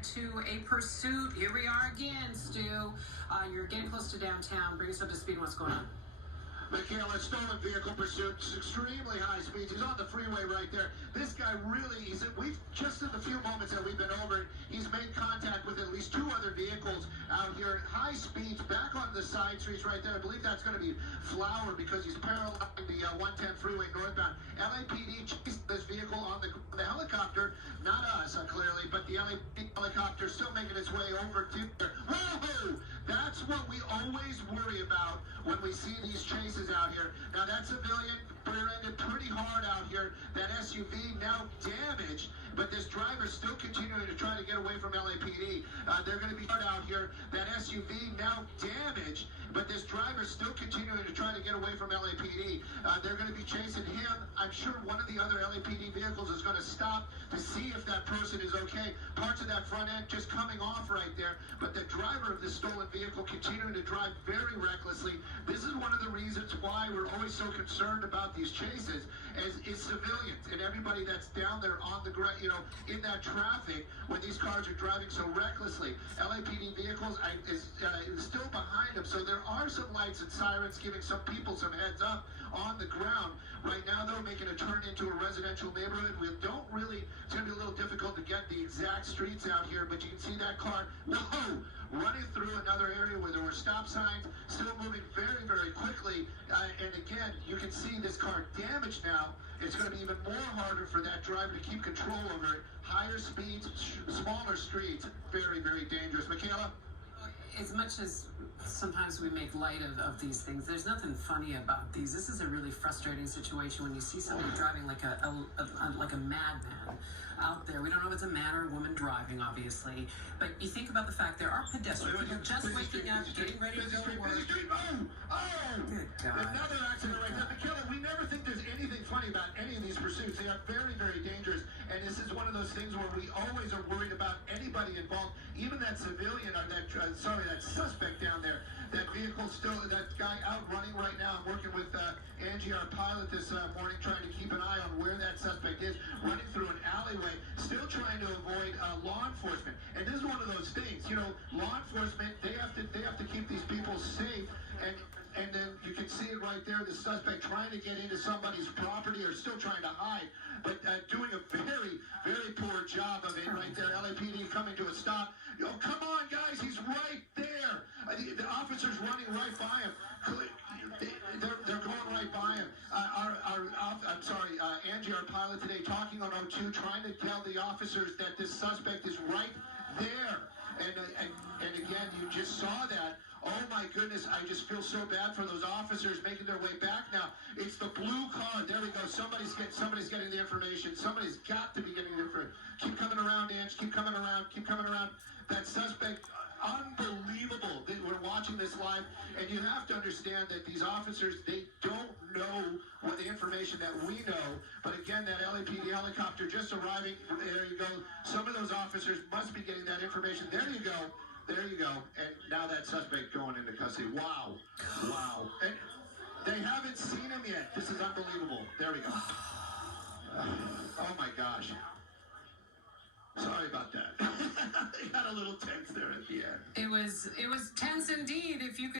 head to a pursuit. Here we are again, Stu. You're getting close to downtown. Bring us up to speed on what's going on. Michaela, stolen vehicle pursuit, extremely high speeds. He's on the freeway right there. This guy really, we've just in the few moments that we've been over it, he's made contact with at least two other vehicles out here. High speeds, back on the side streets right there. I believe that's going to be Flower because he's paralleling the 110 freeway northbound. LAPD chased this vehicle on the helicopter, not us clearly, but the LAPD helicopter still making its way over to there. Whoa! That's what we always worry about when we see these chases out here. Now that civilian rear-ended pretty hard out here. That SUV now damaged, but this driver's still continuing to try to get away from LAPD. They're going to be hard out here. That SUV now damaged, but this driver's still continuing to try to get away from LAPD. They're going to be chasing him. I'm sure one of the other LAPD vehicles is going to stop to see if that person is okay. Parts of that front end just coming off right there, but the driver of this stolen vehicle continuing to drive very recklessly. This is one of the reasons why we're always so concerned about these chases, is civilians and everybody that's down there on the ground, in that traffic when these cars are driving so recklessly. LAPD vehicles is still behind them, so there are some lights and sirens giving some people some heads up on the ground. Right now, though, making a turn into a residential neighborhood. It's going to be a little difficult to get the exact streets out here, but you can see that car, whoa, running through another area where there were stop signs, still moving very, very quickly. And again, you can see this car damaged now. It's going to be even more harder for that driver to keep control over it. Higher speeds, smaller streets, very, very dangerous. Michaela? As much as sometimes we make light of these things, there's nothing funny about these. This is a really frustrating situation when you see somebody driving like a madman out there. We don't know if it's a man or a woman driving, obviously, but you think about the fact there are pedestrians just waking up, getting ready to go to work. Good God. Another accident right there. Michaela, we never think there's anything funny about any of these pursuits. They are very, very dangerous, and this is one of those things where we always are worried about anybody involved, even that civilian or that suspect down there. That vehicle still, that guy out running right now. I'm working with Angie, our pilot, this morning, trying to keep an eye on where that suspect is, running through an alleyway, still trying to avoid law enforcement. And this is one of those things, law enforcement, they have to keep these people safe, and then you can see it right there, the suspect trying to get into somebody's property or still trying to hide, but doing a very, very poor job of it right there. LAPD coming to a stop. Come on, guys, he's right there. The officer's running right by him. They're going right by him. Angie, our pilot today, talking on O2, trying to tell the officers that this suspect is right there. And again, you just saw that. Oh my goodness, I just feel so bad for those officers making their way back now. It's the blue car. There we go. Somebody's getting the information. Somebody's got to be getting the information. Keep coming around, Ange. Keep coming around. Keep coming around. That suspect, unbelievable. We're watching this live, and you have to understand that these officers, they don't know what the information that we know. But again, that LAPD helicopter just arriving. There you go. Some of those officers must be getting that information. There you go. There you go. And now that suspect going into custody. Wow. Wow. And they haven't seen him yet. This is unbelievable. There we go. Oh my gosh. Sorry about that. They got a little tense there at the end. It was tense indeed. If you could